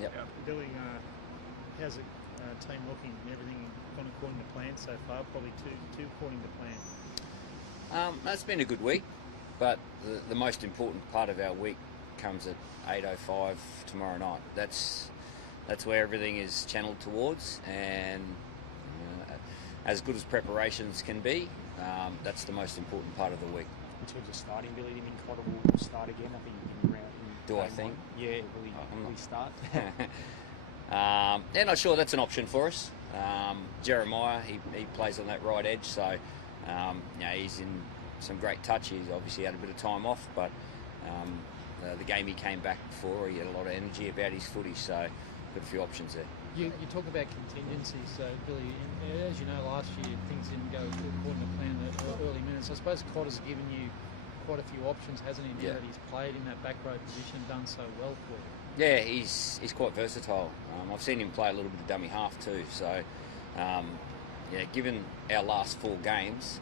Yep. Billy, how's the team looking? Everything gone according to plan so far? Probably two according to plan. That's been a good week, but the most important part of our week comes at 8:05 tomorrow night. That's where everything is channeled towards, and as good as preparations can be, that's the most important part of the week. In terms of starting, Billy, do you think Cotter will start again? I think in round. Do I think? Yeah, will he start? Yeah, not sure. That's an option for us. Jeremiah, he plays on that right edge, so he's in some great touch. He's obviously had a bit of time off, but the game he came back for, he had a lot of energy about his footy, so got a few options there. You talk about contingencies, so Billy, as you know, last year things didn't go according to plan in the early minutes. I suppose Cotter's given you quite a few options, hasn't he? Now that he's played in that back row position and done so well for you. Yeah, he's quite versatile. I've seen him play a little bit of dummy half too. So, given our last 4 games,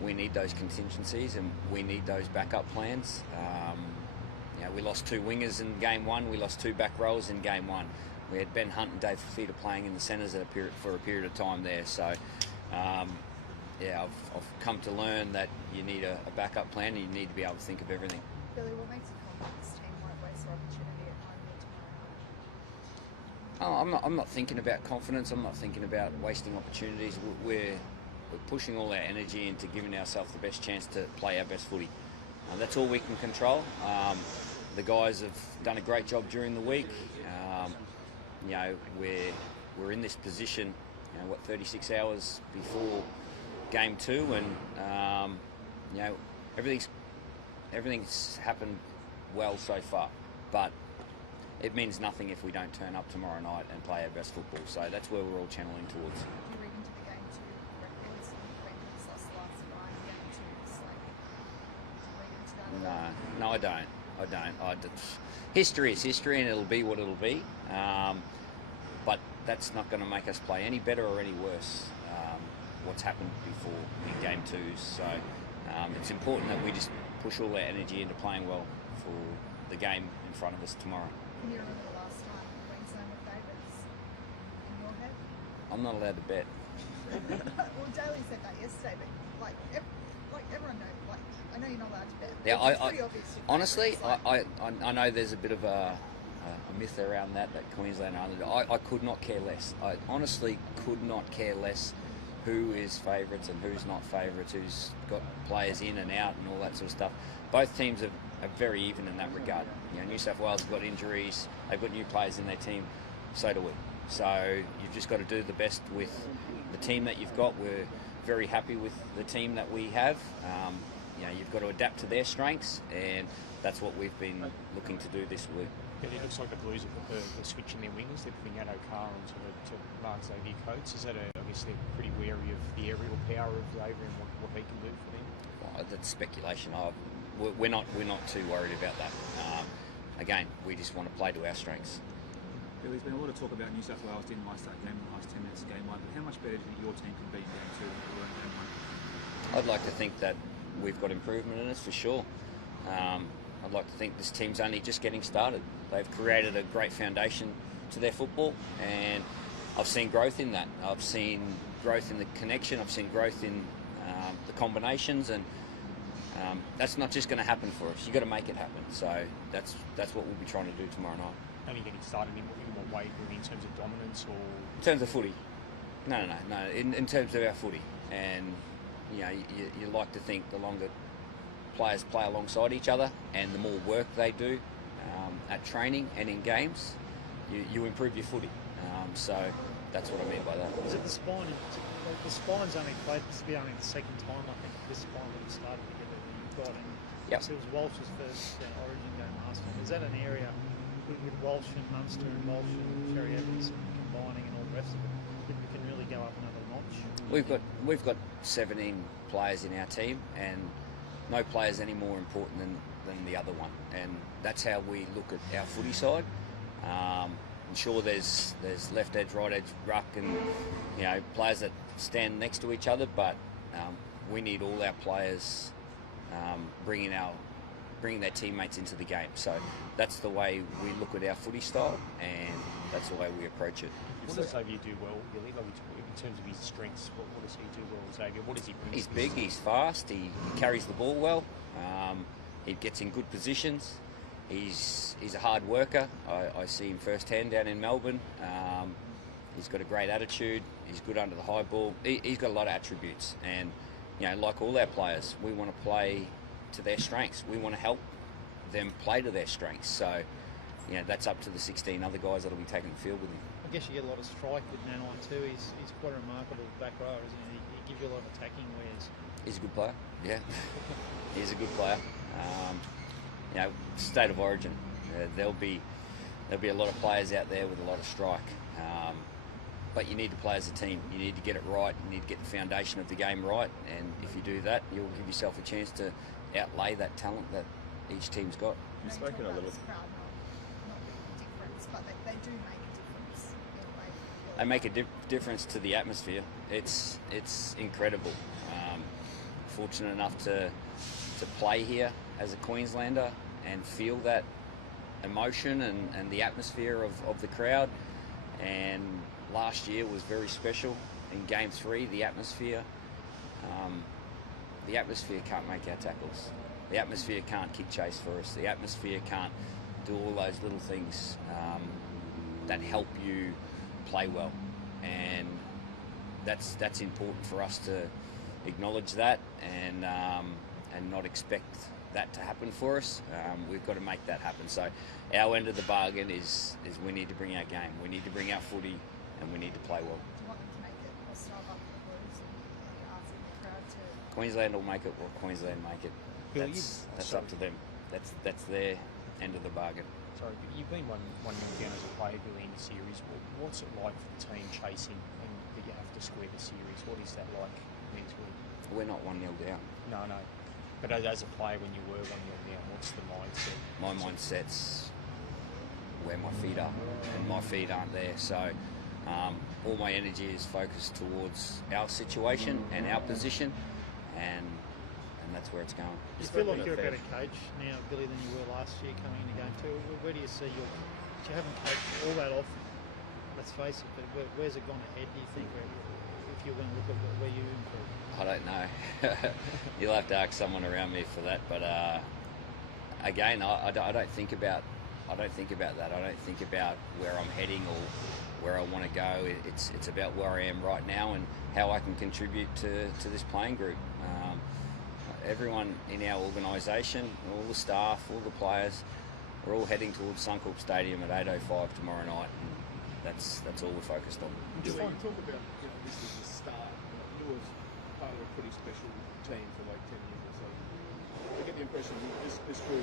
we need those contingencies and we need those backup plans. We lost 2 wingers in game 1. We lost 2 back rows in game 1. We had Ben Hunt and Dave Fafita playing in the centres for a period of time there. So, I've come to learn that you need a backup plan and you need to be able to think of everything. Billy, what makes you confident this team won't waste their opportunity at home tomorrow night? I'm not thinking about confidence. I'm not thinking about wasting opportunities. We're pushing all our energy into giving ourselves the best chance to play our best footy. That's all we can control. The guys have done a great job during the week. We're in this position, 36 hours before game 2, and everything's happened well so far, but it means nothing if we don't turn up tomorrow night and play our best football. So that's where we're all channeling towards. Do you read into the game 2 records and Queensland's lost the last 5 game 2 Slater? Do you read into that? No, I don't. History is history, and it'll be what it'll be. But that's not going to make us play any better or any worse. What's happened before in game 2s. So it's important that we just push all our energy into playing well for the game in front of us tomorrow. Can you remember the last time Queensland were favourites in your head? I'm not allowed to bet. Well, Daly said that yesterday, but everyone knows. I know you're not allowed to bet. Yeah, it's pretty obvious. Honestly, I know there's a bit of a myth around that Queensland are underdog. I could not care less. I honestly could not care less who is favourites and who's not favourites, who's got players in and out and all that sort of stuff. Both teams are very even in that regard. New South Wales have got injuries, they've got new players in their team, so do we. So you've just got to do the best with the team that you've got. We're very happy with the team that we have. You've got to adapt to their strengths, and that's what we've been looking to do this week. It looks like the Blues have put the switch in their wingers. They're putting Addo Carr to Mark Xavier Coates. Is that obviously pretty wary of the aerial power of Xavier and what he can do for them? Well, that's speculation. We're not too worried about that. Again, we just want to play to our strengths. There's been a lot of talk about New South Wales didn't like that game in the last 10 minutes of game 1, but how much better do you think your team can be in game 2 than you were in game 1? I'd like to think that we've got improvement in us for sure. I'd like to think this team's only just getting started. They've created a great foundation to their football, and I've seen growth in that. I've seen growth in the connection. I've seen growth in the combinations, and that's not just going to happen for us. You've got to make it happen. So that's what we'll be trying to do tomorrow night. Only getting started in what way, in terms of dominance or in terms of footy? No. In terms of our footy, and you like to think the longer players play alongside each other and the more work they do at training and in games, you improve your footy. So that's what I mean by that. Is it the spine? The spine's only played, this will be only the second time I think this spine would have started together that you've got. And yep. So it was Walsh's first Origin game last time. Is that an area with Walsh and Munster and Walsh and Cherry Evans combining and all the rest of it that we can really go up another notch? We've got 17 players in our team, and no player is any more important than the other one, and that's how we look at our footy side. I'm sure there's left edge, right edge, ruck, and players that stand next to each other, but we need all our players bringing our bringing their teammates into the game. So that's the way we look at our footy style, and that's the way we approach it. What does Xavier do well, Billy? Like in terms of his strengths, what does he do well, Xavier? What does he bring? He's big, he's fast, he carries the ball well, he gets in good positions. He's a hard worker. I see him firsthand down in Melbourne. He's got a great attitude. He's good under the high ball. He's got a lot of attributes, and like all our players, we want to play to their strengths. We want to help them play to their strengths. So, that's up to the 16 other guys that'll be taking the field with him. I guess you get a lot of strike with Nanai too. He's quite a remarkable back rower, isn't he? He gives you a lot of attacking wares. He's a good player. Yeah, he's a good player. State of origin. There'll be a lot of players out there with a lot of strike. But you need to play as a team. You need to get it right. You need to get the foundation of the game right. And if you do that, you'll give yourself a chance to outlay that talent that each team's got. You've spoken a little. Crowd not making a difference, but they do make a difference. They make a difference to the atmosphere. It's incredible. Fortunate enough to play here as a Queenslander and feel that emotion and the atmosphere of the crowd. And last year was very special. In Game 3, the atmosphere can't make our tackles. The atmosphere can't kick chase for us. The atmosphere can't do all those little things that help you play well. And that's important for us to acknowledge that and not expect that to happen for us. We've got to make that happen. So our end of the bargain is we need to bring our game. We need to bring our footy, and we need to play well. Do you want them to make it hostile up the Blues and asking the crowd to? Queensland will make it what Queensland make it. That's up to them. That's their end of the bargain. Sorry, you've been one nil down as a player, Billy, in the series. What's it like for the team chasing and that you have to square the series? What is that like mentally? We're not 1-0 down. No. But as a player, when you were 1-0 down, what's the mindset? My mindset's where my feet are, and my feet aren't there. So all my energy is focused towards our situation and our position, and that's where it's going. You feel like you're a better coach now, Billy, than you were last year coming into game 2. Where do you see you haven't coached all that often, let's face it, but where's it gone ahead, do you think, if you're going to look at where you improve? I don't know. You'll have to ask someone around me for that. But again, I don't think about that. I don't think about where I'm heading or where I want to go. It's about where I am right now and how I can contribute to this playing group. Everyone in our organisation, all the staff, all the players, we're all heading towards Suncorp Stadium at 8:05 tomorrow night, and that's all we're focused on. Just want to talk about this is the start. You was part of a pretty special team for like 10 years or so. I get the impression this group,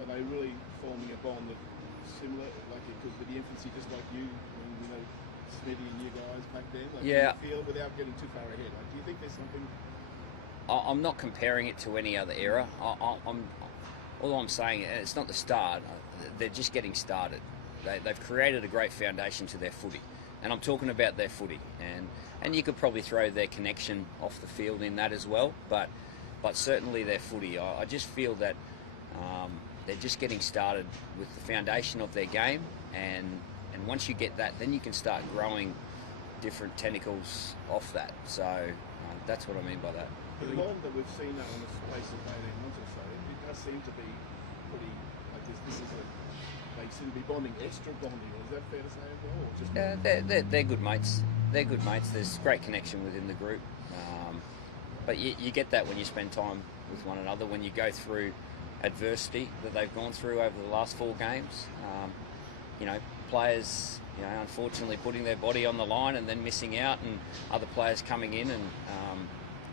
are they really forming a bond that similar, like it could be the infancy, just like you, when, Smitty and you guys back then? Like, yeah. Do you feel, without getting too far ahead, like, do you think there's something? I'm not comparing it to any other era. All I'm saying, it's not the start. They're just getting started. They've created a great foundation to their footy, and I'm talking about their footy. And you could probably throw their connection off the field in that as well, but certainly their footy. I just feel that they're just getting started with the foundation of their game, and once you get that, then you can start growing different tentacles off that. So that's what I mean by that. The bond that we've seen now in the space of 18 months or so, it does seem to be pretty, like they seem to be bonding, extra bonding. Is that fair to say as well? Or just they're good mates. They're good mates. There's great connection within the group. But you get that when you spend time with one another, when you go through adversity that they've gone through over the last 4 games. Players, unfortunately putting their body on the line and then missing out, and other players coming in and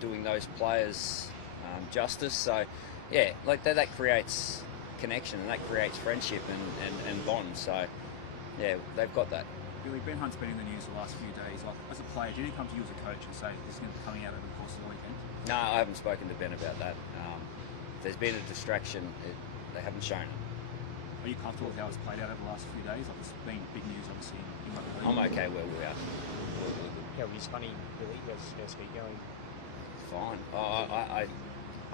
doing those players justice. So, yeah, like that creates connection and that creates friendship and bond. So, yeah, they've got that. Billy, Ben Hunt's been in the news the last few days. Like, as a player, do you come to you as a coach and say this is going to be coming out over the course of the weekend? No, I haven't spoken to Ben about that. If there's been a distraction, they haven't shown it. Are you comfortable with how it's played out over the last few days? Like, it's been big news, obviously, in rugby league. I'm okay where we are. How is Honey, Billy? How's he going? Fine.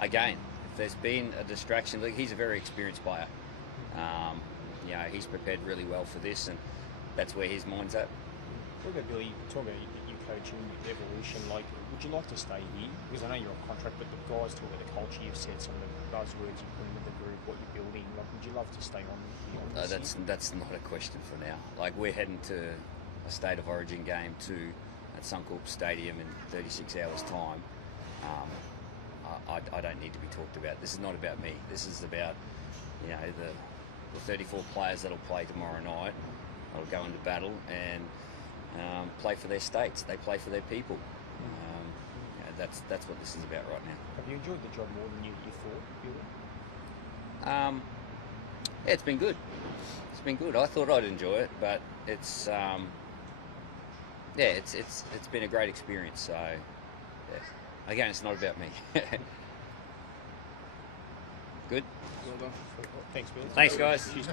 Again, there's been a distraction, look, he's a very experienced player. You know, he's prepared really well for this, and that's where his mind's at. What about Billy? Talk about your coaching evolution. Like, would you like to stay here? Because I know you're on contract, but the guys talk about the culture you've set, some of the buzzwords you put into the group, what you're building. Like, would you love to stay on beyond this year? That's not a question for now. Like, we're heading to a State of Origin game at Suncorp Stadium in 36 hours' time. I don't need to be talked about. This is not about me. This is about, you know, the 34 players that'll play tomorrow night. They'll go into battle and play for their states. They play for their people. You know, that's what this is about right now. Have you enjoyed the job more than you thought, Billy? Yeah, it's been good. It's been good. I thought I'd enjoy it, but it's it's been a great experience. So yeah. Again, it's not about me. Good. Well done. Thanks, Billy. Thanks, guys. Cheers, mate.